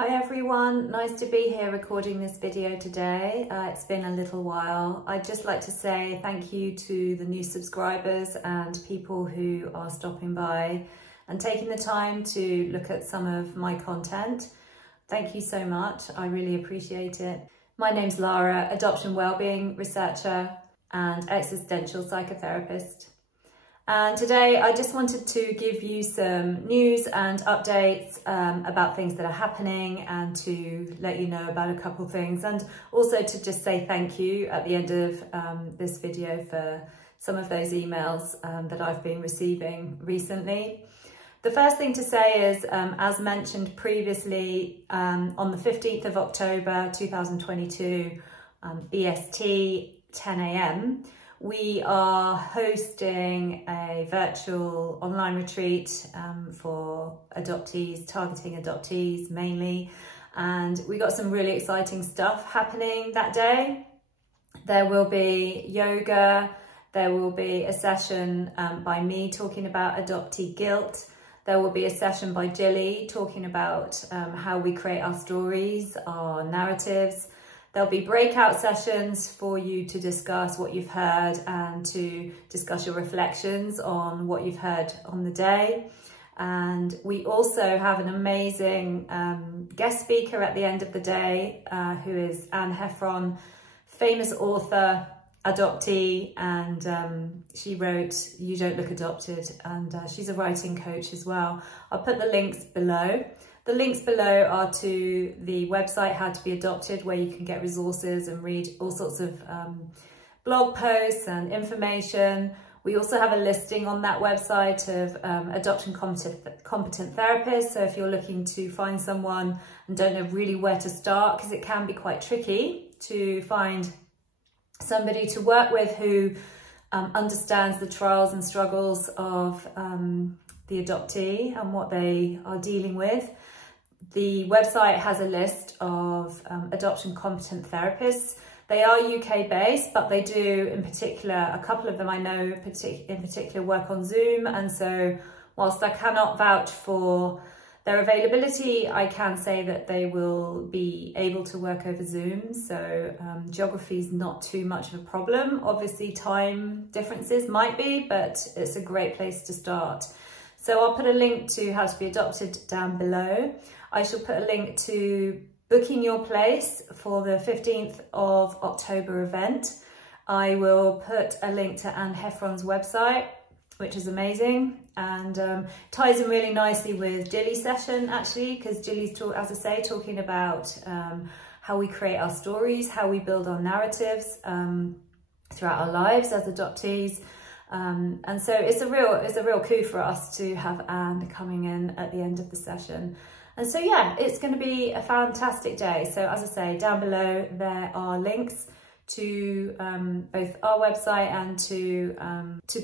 Hi everyone, nice to be here recording this video today. It's been a little while. I'd just like to say thank you to the new subscribers and people who are stopping by and taking the time to look at some of my content. Thank you so much, I really appreciate it. My name's Lara, adoption wellbeing researcher and existential psychotherapist. And today I just wanted to give you some news and updates about things that are happening and to let you know about a couple of things, and also to just say thank you at the end of this video for some of those emails that I've been receiving recently. The first thing to say is, as mentioned previously, on the 15th of October 2022, EST 10 AM, we are hosting a virtual online retreat for adoptees, targeting adoptees mainly. And we got some really exciting stuff happening that day. There will be yoga, there will be a session by me talking about adoptee guilt. There will be a session by Gilli talking about how we create our stories, our narratives. There'll be breakout sessions for you to discuss what you've heard and to discuss your reflections on what you've heard on the day. And we also have an amazing guest speaker at the end of the day, who is Heffron, famous author, adoptee, and she wrote You Don't Look Adopted, and she's a writing coach as well. I'll put the links below. The links below are to the website How to Be Adopted, where you can get resources and read all sorts of blog posts and information. We also have a listing on that website of adoption competent therapists. So if you're looking to find someone and don't know really where to start, because it can be quite tricky to find somebody to work with who understands the trials and struggles of the adoptee and what they are dealing with. The website has a list of adoption competent therapists. They are UK based, but they do, in particular, a couple of them I know in particular work on Zoom. And so whilst I cannot vouch for their availability, I can say that they will be able to work over Zoom. So geography is not too much of a problem. Obviously time differences might be, but it's a great place to start. So I'll put a link to How to Be Adopted down below. I shall put a link to booking your place for the 15th of October event. I will put a link to Heffron's website, which is amazing, and ties in really nicely with Gilli's session, actually, because Gilli's, as I say, talking about how we create our stories, how we build our narratives throughout our lives as adoptees. And so it's a real coup for us to have Anne coming in at the end of the session. And so yeah, it's going to be a fantastic day. So as I say, down below there are links to both our website and to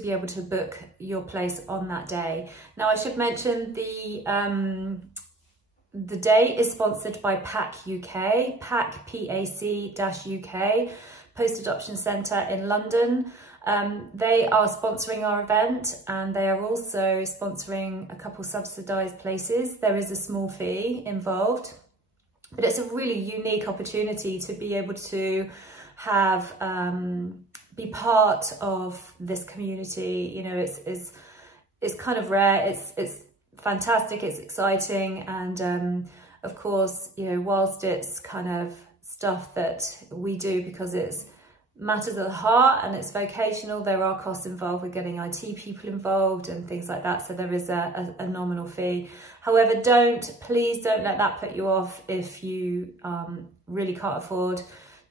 be able to book your place on that day. Now I should mention the day is sponsored by PAC UK, PAC PAC-UK, Post Adoption Centre in London. They are sponsoring our event, and they are also sponsoring a couple subsidised places. There is a small fee involved, but it's a really unique opportunity to be able to have be part of this community. You know, it's kind of rare. It's fantastic. It's exciting, and of course, you know, whilst it's kind of stuff that we do because it's matters at the heart and it's vocational, there are costs involved with getting IT people involved and things like that, so there is a nominal fee. However, please don't let that put you off if you really can't afford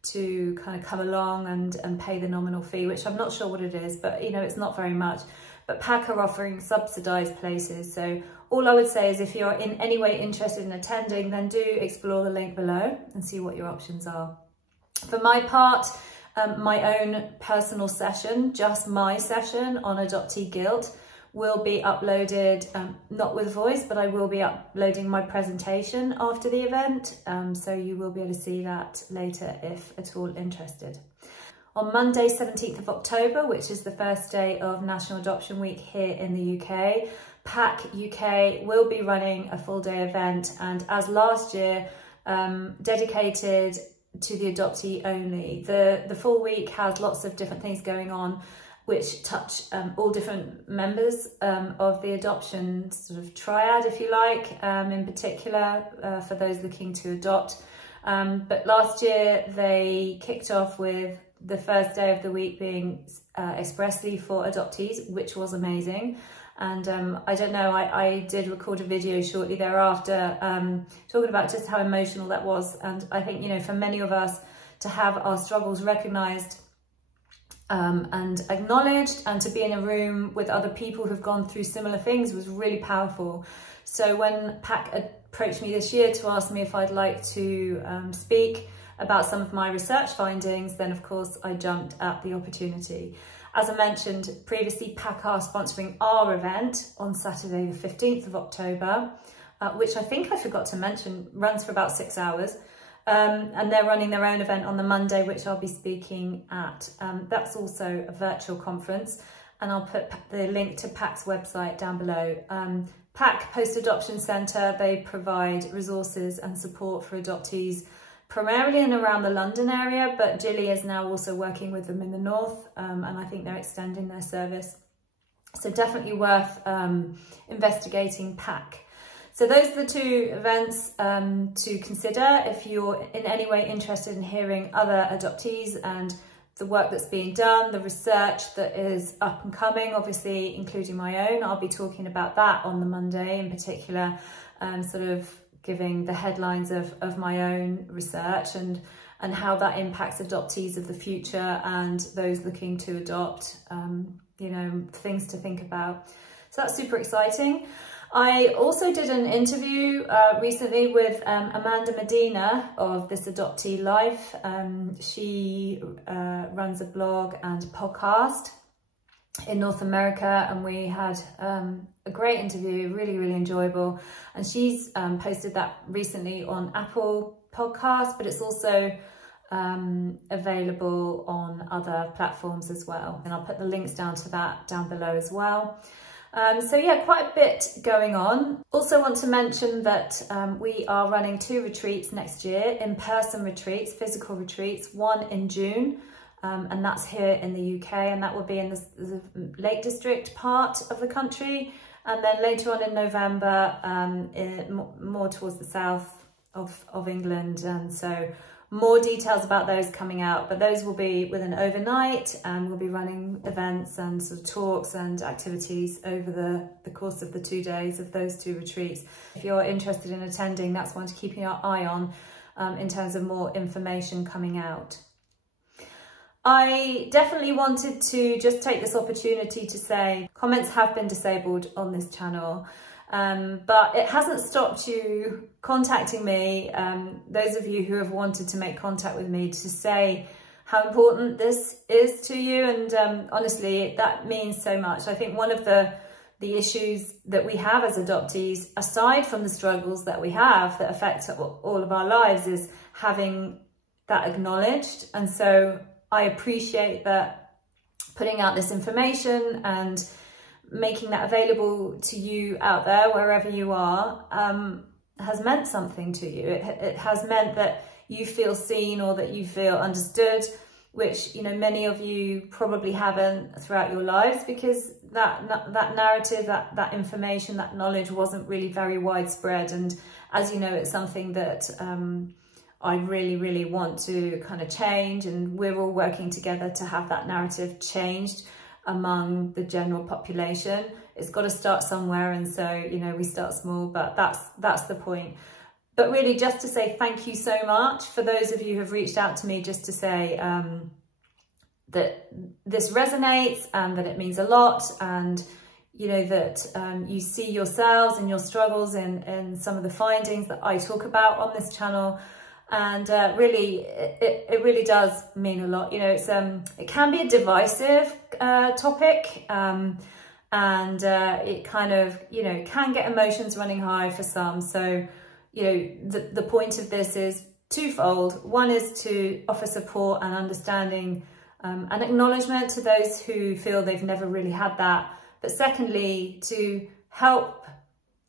to kind of come along and pay the nominal fee, which I'm not sure what it is, but you know, it's not very much. But PAC are offering subsidised places, so all I would say is if you're in any way interested in attending, then do explore the link below and see what your options are. For my part, my own personal session, just my session on Adoptee Guilt, will be uploaded, not with voice, but I will be uploading my presentation after the event. So you will be able to see that later if at all interested. On Monday, 17th of October, which is the first day of National Adoption Week here in the UK, PAC UK will be running a full day event, and as last year, dedicated to the adoptee only. The full week has lots of different things going on which touch all different members of the adoption sort of triad, if you like, in particular for those looking to adopt. But last year they kicked off with the first day of the week being expressly for adoptees, which was amazing. And I don't know, I did record a video shortly thereafter talking about just how emotional that was. And I think, you know, for many of us to have our struggles recognised and acknowledged, and to be in a room with other people who've gone through similar things was really powerful. So when PAC approached me this year to ask me if I'd like to speak about some of my research findings, then of course I jumped at the opportunity. As I mentioned previously, PAC are sponsoring our event on Saturday the 15th of October, which I think I forgot to mention runs for about 6 hours. And they're running their own event on the Monday, which I'll be speaking at. That's also a virtual conference, and I'll put the link to PAC's website down below. PAC Post-Adoption Centre, they provide resources and support for adoptees primarily in around the London area, but Gilli is now also working with them in the north, and I think they're extending their service. So definitely worth investigating PAC. So those are the two events to consider if you're in any way interested in hearing other adoptees and the work that's being done, the research that is up and coming, obviously including my own. I'll be talking about that on the Monday in particular, sort of giving the headlines of my own research and how that impacts adoptees of the future and those looking to adopt, you know, things to think about. So that's super exciting. I also did an interview recently with Amanda Medina of This Adoptee Life. She runs a blog and podcast in North America, and we had a great interview, really, really enjoyable. And she's posted that recently on Apple Podcasts, but it's also available on other platforms as well. And I'll put the links down to that down below as well. So yeah, quite a bit going on. Also want to mention that we are running 2 retreats next year, in-person retreats, physical retreats, one in June, and that's here in the UK, and that will be in the Lake District part of the country, and then later on in November, more towards the south of England. And so more details about those coming out, but those will be with an overnight, and we'll be running events and sort of talks and activities over the course of the 2 days of those 2 retreats. If you're interested in attending, that's one to keep your eye on in terms of more information coming out. I definitely wanted to just take this opportunity to say comments have been disabled on this channel. But it hasn't stopped you contacting me, those of you who have wanted to make contact with me, to say how important this is to you. And honestly, that means so much. I think one of the issues that we have as adoptees, aside from the struggles that we have that affect all of our lives, is having that acknowledged. And so I appreciate that putting out this information and making that available to you out there, wherever you are, has meant something to you. It has meant that you feel seen, or that you feel understood, which, you know, many of you probably haven't throughout your lives, because that narrative, that information, that knowledge wasn't really very widespread. And as you know, it's something that I really, really want to kind of change, and we're all working together to have that narrative changed among the general population. It's got to start somewhere, and so, you know, we start small, but that's the point. But really, just to say thank you so much for those of you who have reached out to me, just to say that this resonates and that it means a lot, and you know that you see yourselves and your struggles in some of the findings that I talk about on this channel. And really, it really does mean a lot. You know, it's it can be a divisive topic, and it kind of, you know, can get emotions running high for some. So, you know, the point of this is twofold. One is to offer support and understanding and acknowledgement to those who feel they've never really had that. But secondly, to help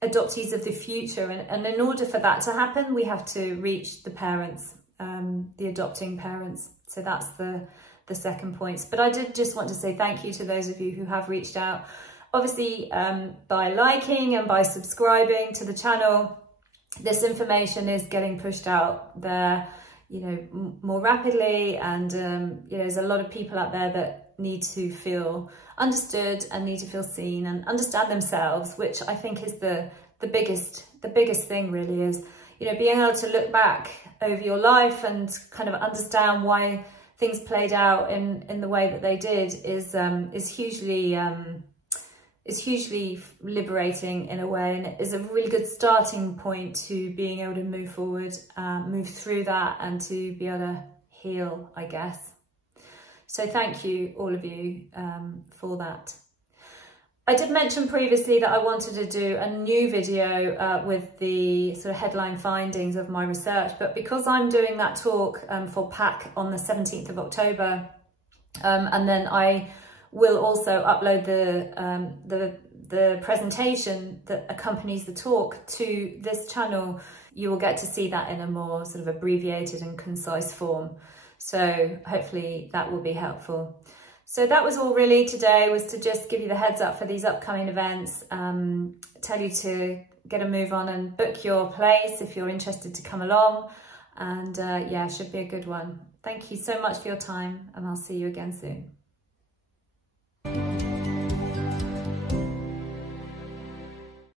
adoptees of the future. And in order for that to happen, we have to reach the parents, the adopting parents. So that's the second point. But I did just want to say thank you to those of you who have reached out. Obviously, by liking and by subscribing to the channel, this information is getting pushed out there, you know, more rapidly. And, you know, there's a lot of people out there that need to feel understood and need to feel seen and understand themselves, which I think is the biggest thing really, is, you know, being able to look back over your life and kind of understand why things played out in the way that they did is hugely liberating in a way, and it is a really good starting point to being able to move forward, move through that, and to be able to heal, I guess. So thank you, all of you, for that. I did mention previously that I wanted to do a new video with the sort of headline findings of my research, but because I'm doing that talk for PAC on the 17th of October, and then I will also upload the presentation that accompanies the talk to this channel, you will get to see that in a more sort of abbreviated and concise form. So hopefully that will be helpful. So that was all really today, was to just give you the heads up for these upcoming events, tell you to get a move on and book your place if you're interested to come along. And yeah, it should be a good one. Thank you so much for your time, and I'll see you again soon.